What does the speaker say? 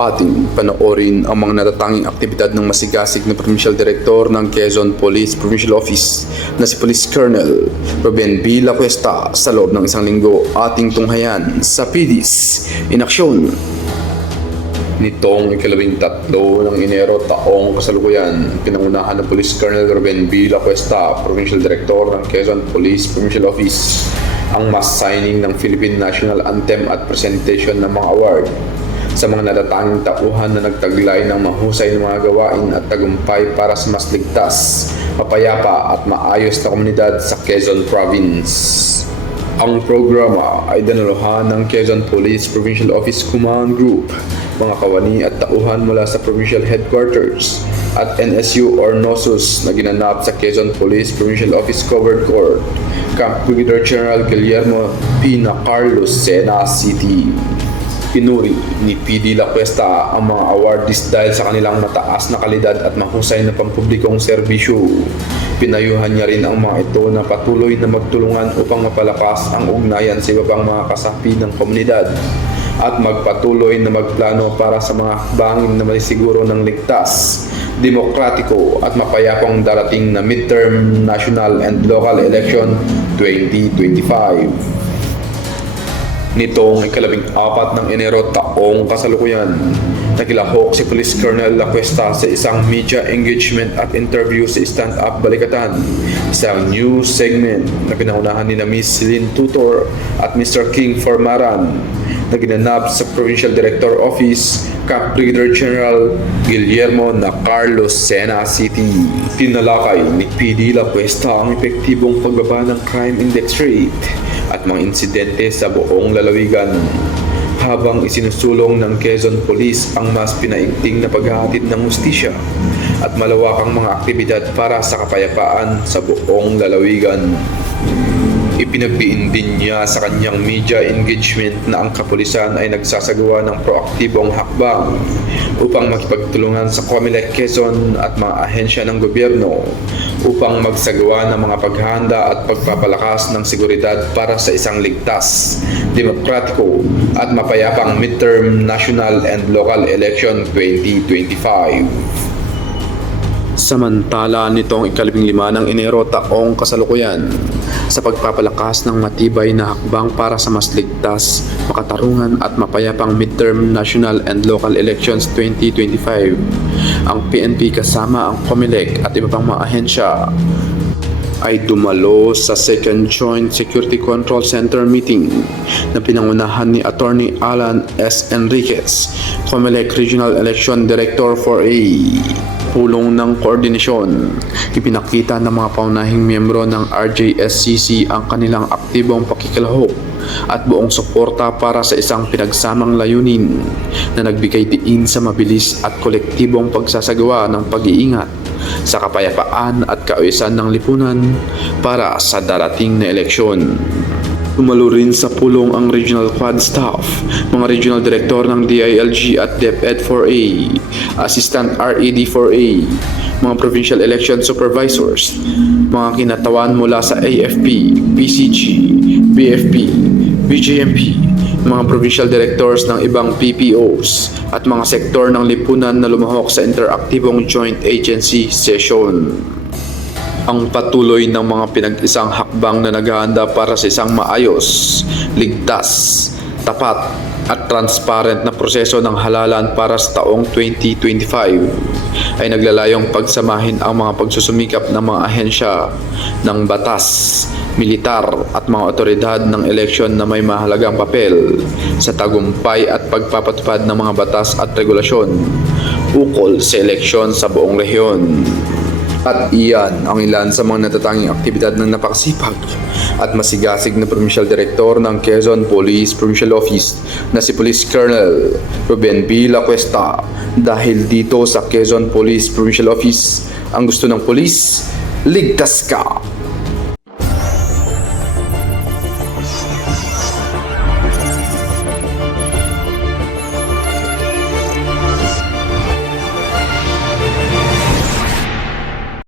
Ating panoorin ang mga natatanging aktibidad ng masigasig na Provincial Director ng Quezon Police Provincial Office na si Police Colonel Ruben B. Lacuesta sa loob ng isang linggo ating tunghayan sa PDIS in aksyon. Nitong ika-13 ng Enero taong kasalukuyan, pinangunahan ng Police Colonel Ruben B. Lacuesta, Provincial Director ng Quezon Police Provincial Office, ang mass signing ng Philippine National Anthem at presentation ng mga award sa mga natatanging tauhan na nagtaglay ng mahusay na mga gawain at tagumpay para sa mas ligtas, mapayapa at maayos na komunidad sa Quezon Province. Ang programa ay dinaluhan ng Quezon Police Provincial Office Command Group, mga kawani at tauhan mula sa Provincial Headquarters at NSU or NOSUS na ginanap sa Quezon Police Provincial Office Covered Court, Camp Brigadier General Guillermo P. Carlos, Sena City. Pinuri ni PD Lacuesta ang mga awardees dahil sa kanilang mataas na kalidad at mahusay na pampublikong serbisyo. Pinayuhan niya rin ang mga ito na patuloy na magtulungan upang mapalakas ang ugnayan sa iba pang mga kasapi ng komunidad at magpatuloy na magplano para sa mga hakbangin na malisiguro ng ligtas, demokratiko at mapayapang darating na midterm national and local election 2025. Nitong ika-14 ng Enero taong kasalukuyan, nakilahok si Police Colonel Lacuesta sa isang media engagement at interview sa Stand Up Balikatan, isang news segment na pinangunahan ni Miss Celine Tutor at Mr. King Formaran na ginanap sa Provincial Director Office, Camp Brigadier General Guillermo Carlos, Sena City. Tinalakay ni PD Lacuesta ang epektibong pagbaba ng crime index rate at mga insidente sa buong lalawigan, habang isinusulong ng Quezon Police ang mas pinaigting na paghahatid ng hustisya at malawakang mga aktibidad para sa kapayapaan sa buong lalawigan. Ipinagdiin din niya sa kanyang media engagement na ang kapulisan ay nagsasagawa ng proaktibong hakbang upang makipagtulungan sa COMELEC Quezon at mga ahensya ng gobyerno upang magsagawa ng mga paghahanda at pagpapalakas ng seguridad para sa isang ligtas, demokratiko at mapayapang midterm national and local election 2025. Samantala nitong ika-15 ng Enero taong kasalukuyan, sa pagpapalakas ng matibay na hakbang para sa mas ligtas, makatarungan at mapayapang midterm national and local elections 2025, ang PNP kasama ang COMELEC at iba pang mga ahensya ay dumalo sa Second Joint Security Control Center meeting na pinangunahan ni Attorney Alan S. Enriquez, COMELEC Regional Election Director for a pulong ng koordinasyon. Ipinakita ng mga paunahing miyembro ng RJSCC ang kanilang aktibong pakikilahok at buong suporta para sa isang pinagsamang layunin na nagbigay diin sa mabilis at kolektibong pagsasagawa ng pag-iingat sa kapayapaan at kaayusan ng lipunan para sa darating na eleksyon. Tumalo rin sa pulong ang Regional Quad Staff, mga Regional Director ng DILG at DepEd 4A, Assistant RED 4A, mga Provincial Election Supervisors, mga kinatawan mula sa AFP, PCG, BFP, BJMP, mga Provincial Directors ng ibang PPOs, at mga sektor ng lipunan na lumahok sa interaktibong Joint Agency Session. Ang patuloy ng mga pinag-isang hakbang na naghahanda para sa isang maayos, ligtas, tapat at transparent na proseso ng halalan para sa taong 2025 ay naglalayong pagsamahin ang mga pagsusumikap ng mga ahensya ng batas, militar at mga otoridad ng eleksyon na may mahalagang papel sa tagumpay at pagpapatupad ng mga batas at regulasyon ukol sa eleksyon sa buong rehiyon. At iyan ang ilan sa mga natatanging aktibidad ng napakasipag at masigasig na Provincial Director ng Quezon Police Provincial Office na si Police Colonel Ruben B. Lacuesta. Dahil dito sa Quezon Police Provincial Office, ang gusto ng police, ligtas ka!